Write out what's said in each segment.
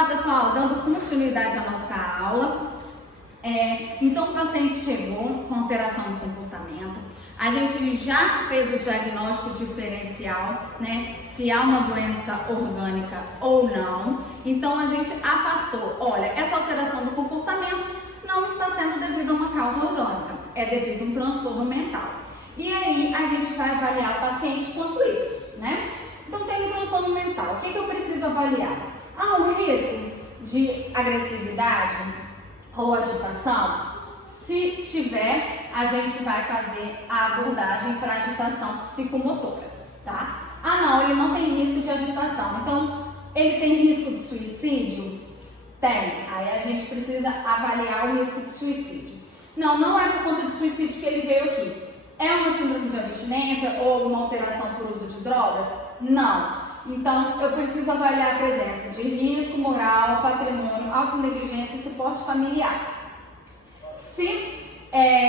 lá, pessoal, dando continuidade à nossa aula. Então, o paciente chegou com alteração do comportamento. A gente já fez o diagnóstico diferencial, né? Se há uma doença orgânica ou não. Então, a gente afastou. Olha, essa alteração do comportamento não está sendo devido a uma causa orgânica, é devido a um transtorno mental. E aí, a gente vai avaliar o paciente quanto isso, né? Então, tem um transtorno mental. O que eu preciso avaliar? Há um risco de agressividade ou agitação? Se tiver, a gente vai fazer a abordagem para agitação psicomotora, tá? Ah, não, ele não tem risco de agitação. Então, ele tem risco de suicídio? Tem. Aí a gente precisa avaliar o risco de suicídio. Não, não é por conta de suicídio que ele veio aqui. É uma síndrome de abstinência ou alguma alteração por uso de drogas? Não. Então, eu preciso avaliar a presença de risco moral, patrimônio, autonegligência e suporte familiar. Se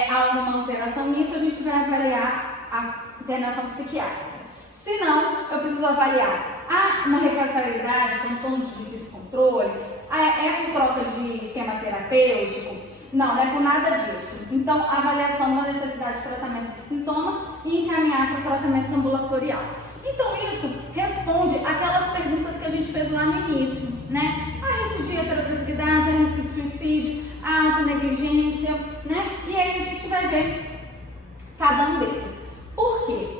há alguma alteração nisso, a gente vai avaliar a internação psiquiátrica. Se não, eu preciso avaliar uma refratariedade, transtorno de difícil controle, é por troca de esquema terapêutico? Não, não é por nada disso. Então, a avaliação da necessidade de tratamento de sintomas e encaminhar para o tratamento ambulatorial. Então, isso responde aquelas perguntas que a gente fez lá no início, né? Há risco de heteroagressividade, há risco de suicídio, há autonegligência, né? E aí a gente vai ver cada um deles. Por quê?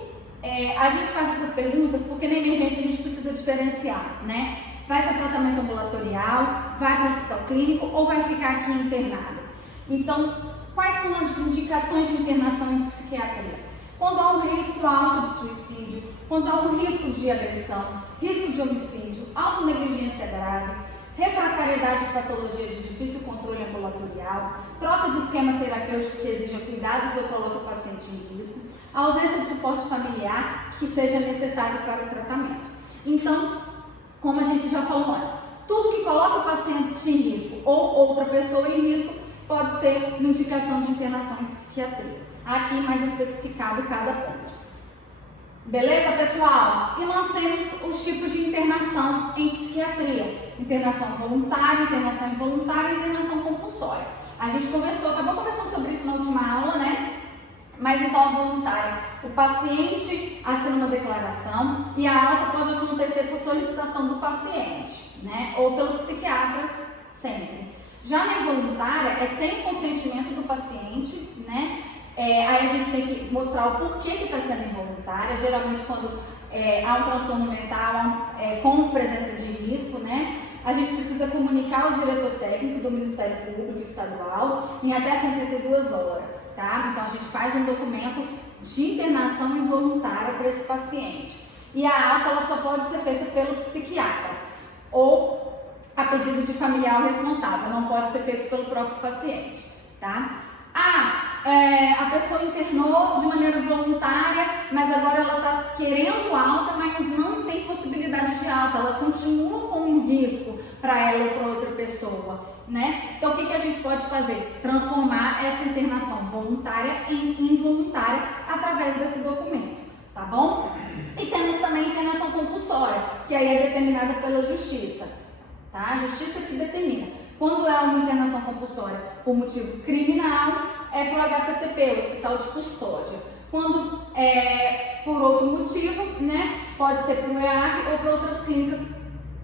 A gente faz essas perguntas porque na emergência a gente precisa diferenciar, né? Vai ser tratamento ambulatorial, vai para o hospital clínico ou vai ficar aqui internado? Então, quais são as indicações de internação em psiquiatria? Quando há um risco alto de suicídio, quando há um risco de agressão, risco de homicídio, autonegligência grave, refratariedade e patologia de difícil controle ambulatorial, troca de esquema terapêutico que exija cuidados ou coloca o paciente em risco, ausência de suporte familiar que seja necessário para o tratamento. Então, como a gente já falou antes, tudo que coloca o paciente em risco ou outra pessoa em risco pode ser uma indicação de internação em psiquiatria. Aqui mais especificado cada ponto. Beleza, pessoal? E nós temos os tipos de internação em psiquiatria. Internação voluntária, internação involuntária e internação compulsória. A gente acabou conversando sobre isso na última aula, né? Mas então a voluntária, o paciente assina uma declaração e a alta pode acontecer por solicitação do paciente, né? Ou pelo psiquiatra, sempre. Já na involuntária, é sem consentimento do paciente, né? Aí a gente tem que mostrar o porquê que está sendo involuntária. Geralmente quando há um transtorno mental com presença de risco, né? A gente precisa comunicar ao diretor técnico do Ministério Público Estadual em até 72 horas, tá? Então a gente faz um documento de internação involuntária para esse paciente. E a alta ela só pode ser feita pelo psiquiatra ou a pedido de familiar responsável, não pode ser feito pelo próprio paciente, tá? A pessoa internou de maneira voluntária, mas agora ela está querendo alta, mas não tem possibilidade de alta, ela continua com um risco para ela ou para outra pessoa, né? Então o que a gente pode fazer? Transformar essa internação voluntária em involuntária através desse documento, tá bom? E temos também a internação compulsória, que aí é determinada pela justiça, tá? A justiça que determina. Quando é uma internação compulsória por motivo criminal, é para o HCTP, o Hospital de Custódia. Quando é por outro motivo, né, pode ser para o EAC ou para outras clínicas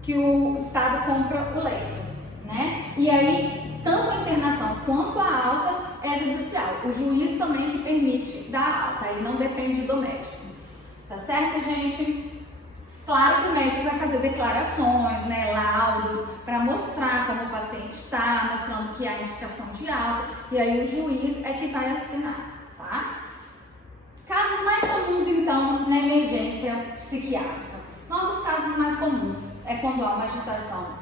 que o Estado compra o leito, né? E aí, tanto a internação quanto a alta é judicial. O juiz também que permite dar alta, aí não depende do médico. Tá certo, gente? Claro que o médico vai fazer declarações, né, laudos, para mostrar como o paciente está, mostrando que há indicação de alta, e aí o juiz é que vai assinar, tá? Casos mais comuns, então, na emergência psiquiátrica. Nossos casos mais comuns é quando há uma agitação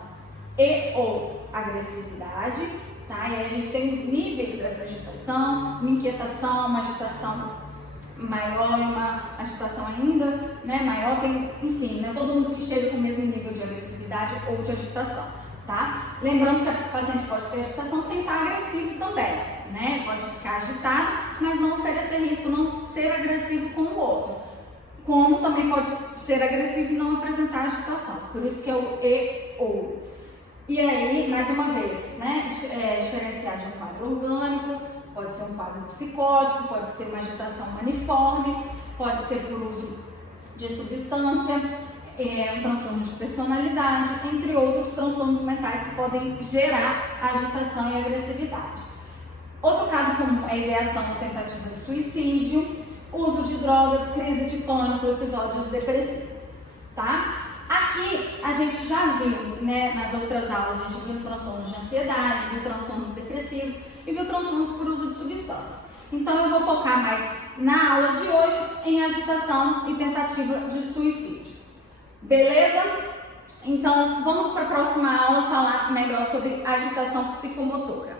e ou agressividade, tá? E aí a gente tem os níveis dessa agitação, uma inquietação, uma agitação maior e uma agitação ainda, né, maior, tem, enfim, né, todo mundo que chega com o mesmo nível de agressividade ou de agitação, tá? Lembrando que o paciente pode ter agitação sem estar agressivo também, né, pode ficar agitado, mas não oferecer risco, não ser agressivo com o outro, como também pode ser agressivo e não apresentar agitação, por isso que é o e ou. E aí, mais uma vez, né, diferenciar de um quadro orgânico, pode ser um quadro psicótico, pode ser uma agitação maniforme, pode ser por uso de substância, um transtorno de personalidade, entre outros transtornos mentais que podem gerar agitação e agressividade. Outro caso comum é a ideação ou tentativa de suicídio, uso de drogas, crise de pânico, episódios depressivos, tá? Aqui a gente já viu, né, nas outras aulas, a gente viu transtornos de ansiedade, viu transtornos depressivos e viu transtornos por uso de substâncias. Então eu vou focar mais na aula de hoje em agitação e tentativa de suicídio. Beleza? Então vamos para a próxima aula falar melhor sobre agitação psicomotora.